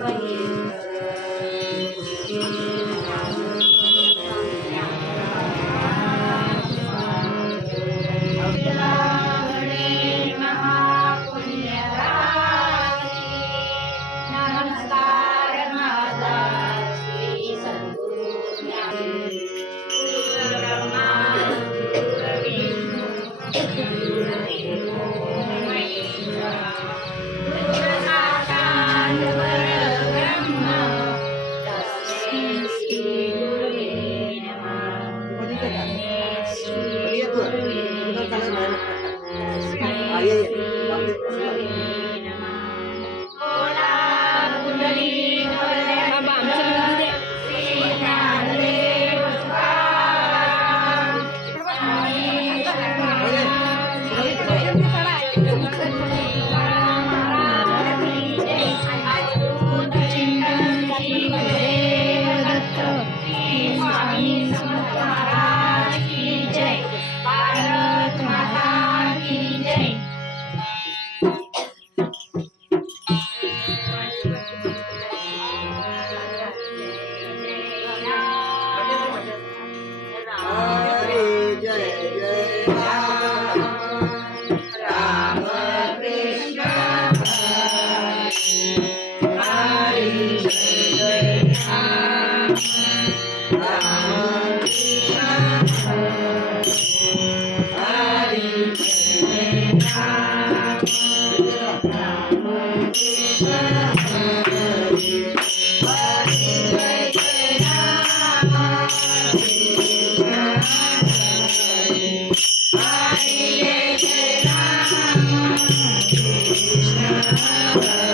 欢迎。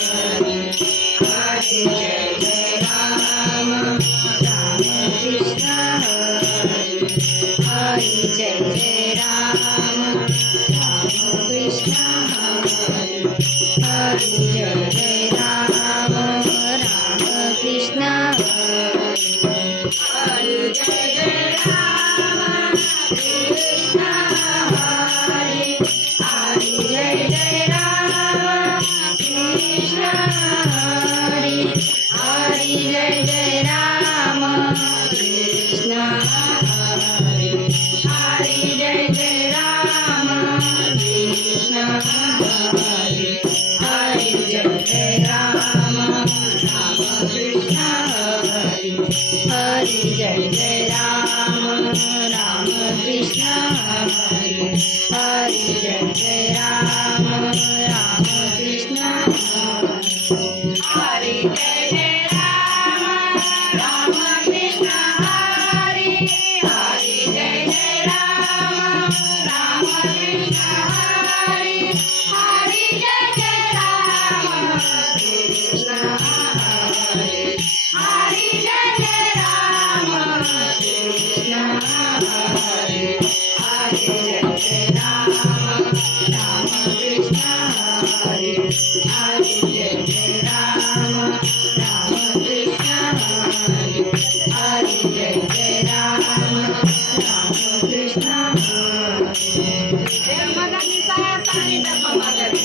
Hare Ram Krishna Hare Hare Jai Ram. మాదని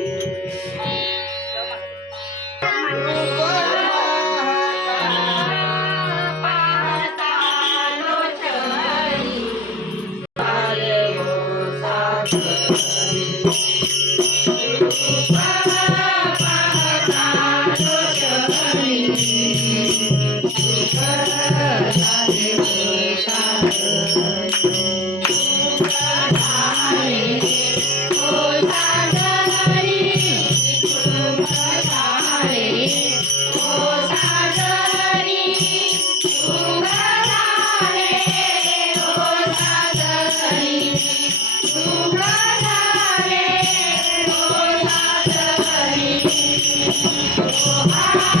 Música Olá!